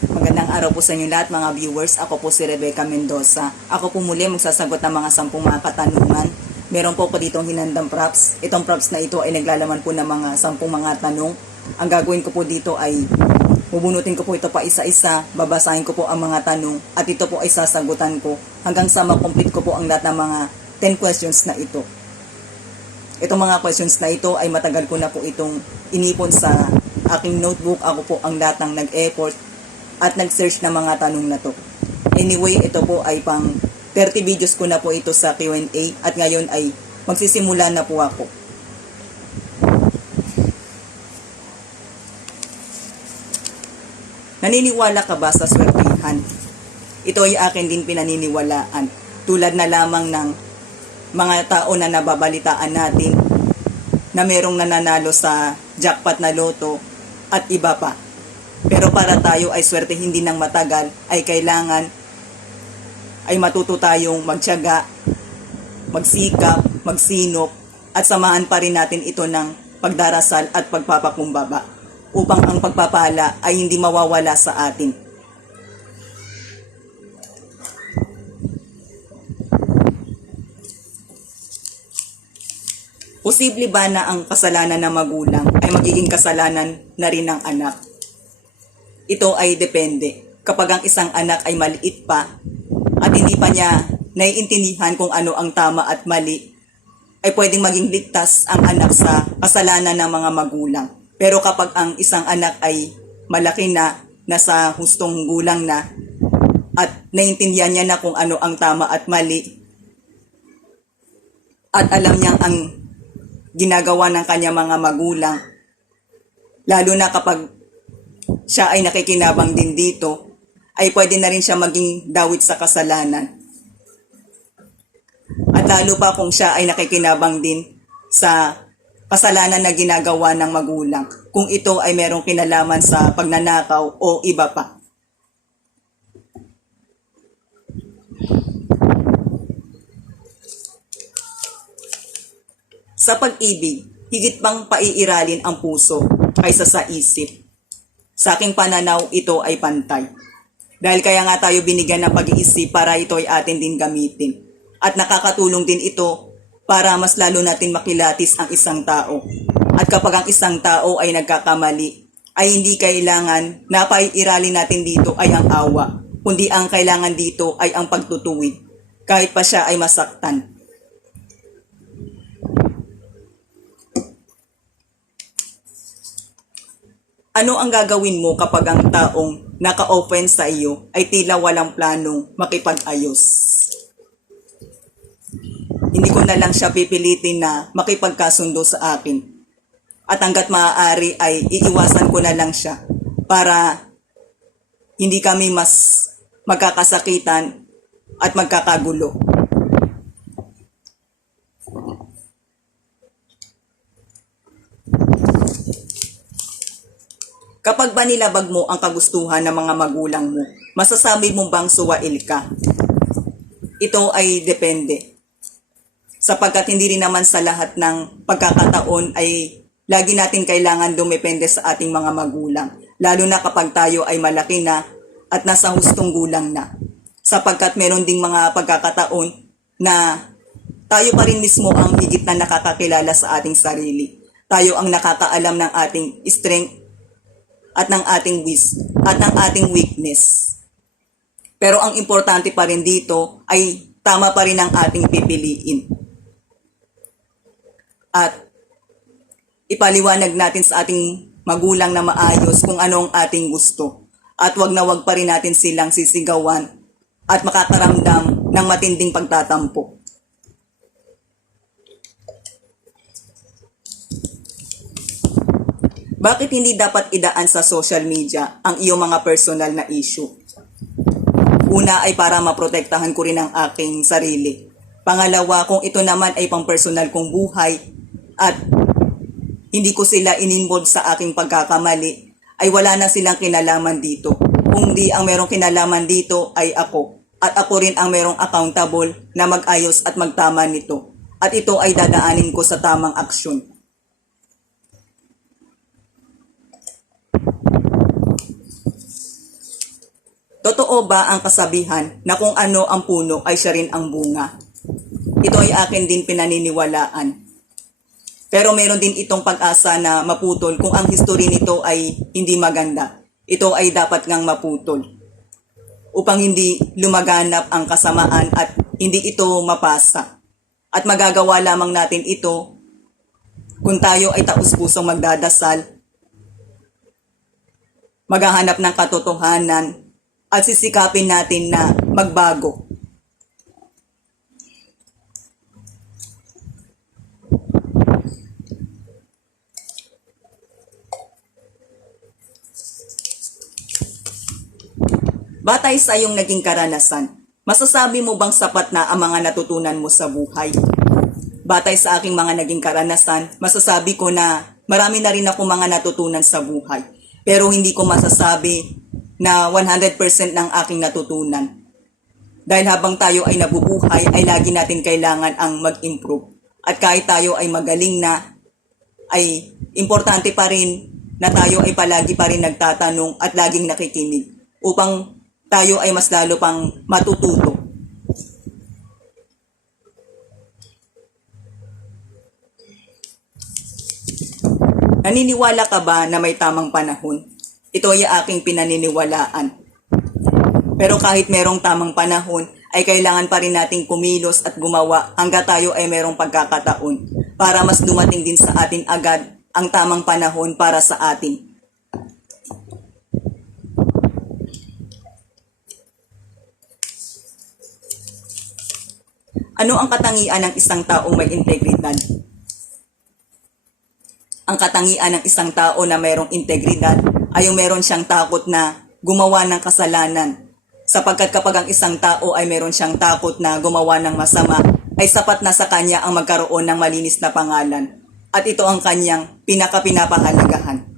Magandang araw po sa inyo lahat mga viewers. Ako po si Rebecca Mendoza. Ako po muli magsasagot ng mga 10 mga katanungan. Meron po ko ditong hinandang props. Itong props na ito ay naglalaman po ng mga 10 mga tanong. Ang gagawin ko po dito ay bubunutin ko po ito pa isa-isa, babasahin ko po ang mga tanong at ito po ay sasagutan ko hanggang sa makomplete ko po ang lahat ng mga 10 questions na ito. Itong mga questions na ito ay matagal ko na po itong inipon sa aking notebook. Ako po ang lahat ng nag-effort at nag-search ng mga tanong na to. Anyway, ito po ay pang 30 videos ko na po ito sa Q&A at ngayon ay magsisimula na po ako. Naniniwala ka ba sa swertihan? Ito ay akin din pinaniniwalaan. Tulad na lamang ng mga tao na nababalitaan natin na merong nananalo sa jackpot na loto at iba pa. Pero para tayo ay swerte hindi nang matagal, ay kailangan ay matuto tayong magtiyaga, magsikap, magsinop, at samahan pa rin natin ito ng pagdarasal at pagpapakumbaba upang ang pagpapala ay hindi mawawala sa atin. Posible ba na ang kasalanan ng magulang ay magiging kasalanan na rin ng anak? Ito ay depende. Kapag ang isang anak ay maliit pa at hindi pa niya naiintindihan kung ano ang tama at mali, ay pwedeng maging ligtas ang anak sa kasalanan ng mga magulang. Pero kapag ang isang anak ay malaki na, nasa hustong gulang na, at naiintindihan niya na kung ano ang tama at mali, at alam niyang ang ginagawa ng kanya mga magulang, lalo na kapag siya ay nakikinabang din dito, ay pwede na rin siya maging dawit sa kasalanan. At lalo pa kung siya ay nakikinabang din sa kasalanan na ginagawa ng magulang, kung ito ay merong kinalaman sa pagnanakaw o iba pa. Sa pag-ibig, higit bang paiiralin ang puso kaysa sa isip? Sa aking pananaw, ito ay pantay. Dahil kaya nga tayo binigyan ng pag-iisip para ito ay atin din gamitin. At nakakatulong din ito para mas lalo natin makilatis ang isang tao. At kapag ang isang tao ay nagkakamali, ay hindi kailangan na paiiralin natin dito ay ang awa, kundi ang kailangan dito ay ang pagtutuwid, kahit pa siya ay masaktan. Ano ang gagawin mo kapag ang taong naka-offense sa iyo ay tila walang planong makipag-ayos? Hindi ko na lang siya pipilitin na makipagkasundo sa akin. At hanggat maaari ay iiwasan ko na lang siya para hindi kami mas magkakasakitan at magkakagulo. Kapag ba nilabag mo ang kagustuhan ng mga magulang mo, masasabi mo bang suwail ka? Ito ay depende. Sapagkat hindi rin naman sa lahat ng pagkakataon ay lagi natin kailangan dumepende sa ating mga magulang. Lalo na kapag tayo ay malaki na at nasa hustong gulang na. Sapagkat meron ding mga pagkakataon na tayo pa rin mismo ang higit na nakakakilala sa ating sarili. Tayo ang nakakaalam ng ating strength at ng ating weakness. Pero ang importante pa rin dito ay tama pa rin ang ating pipiliin. At ipaliwanag natin sa ating magulang na maayos kung ano ang ating gusto. At wag na wag pa rin natin silang sisigawan at makakaramdam ng matinding pagtatampo. Bakit hindi dapat idaan sa social media ang iyong mga personal na issue? Una ay para maprotektahan ko rin ang aking sarili. Pangalawa, kung ito naman ay pang personal kong buhay at hindi ko sila in-involve sa aking pagkakamali, ay wala na silang kinalaman dito. Kung di ang merong kinalaman dito ay ako. At ako rin ang merong accountable na mag-ayos at magtama nito. At ito ay dadaanin ko sa tamang aksyon. Totoo ba ang kasabihan na kung ano ang puno ay siya rin ang bunga? Ito ay akin din pinaniniwalaan. Pero meron din itong pag-asa na maputol kung ang history nito ay hindi maganda. Ito ay dapat ngang maputol upang hindi lumaganap ang kasamaan at hindi ito mapasa. At magagawa lamang natin ito kung tayo ay taus-pusong magdadasal, maghahanap ng katotohanan, at sisikapin natin na magbago. Batay sa iyong naging karanasan, masasabi mo bang sapat na ang mga natutunan mo sa buhay? Batay sa aking mga naging karanasan, masasabi ko na marami na rin ako mga natutunan sa buhay. Pero hindi ko masasabi na 100% ng aking natutunan. Dahil habang tayo ay nabubuhay, ay lagi natin kailangan ang mag-improve. At kahit tayo ay magaling na, ay importante pa rin na tayo ay palagi pa rin nagtatanong at laging nakikinig upang tayo ay mas lalo pang matututo. Naniniwala ka ba na may tamang panahon? Ito ay aking pinaniniwalaan. Pero kahit merong tamang panahon, ay kailangan pa rin nating kumilos at gumawa hanggang tayo ay merong pagkakataon para mas dumating din sa atin agad ang tamang panahon para sa atin. Ano ang katangian ng isang taong may integridad? Ang katangian ng isang tao na mayroong integridad ay yung meron siyang takot na gumawa ng kasalanan. Sapagkat kapag ang isang tao ay meron siyang takot na gumawa ng masama, ay sapat na sa kanya ang magkaroon ng malinis na pangalan. At ito ang kanyang pinakapahalagahan.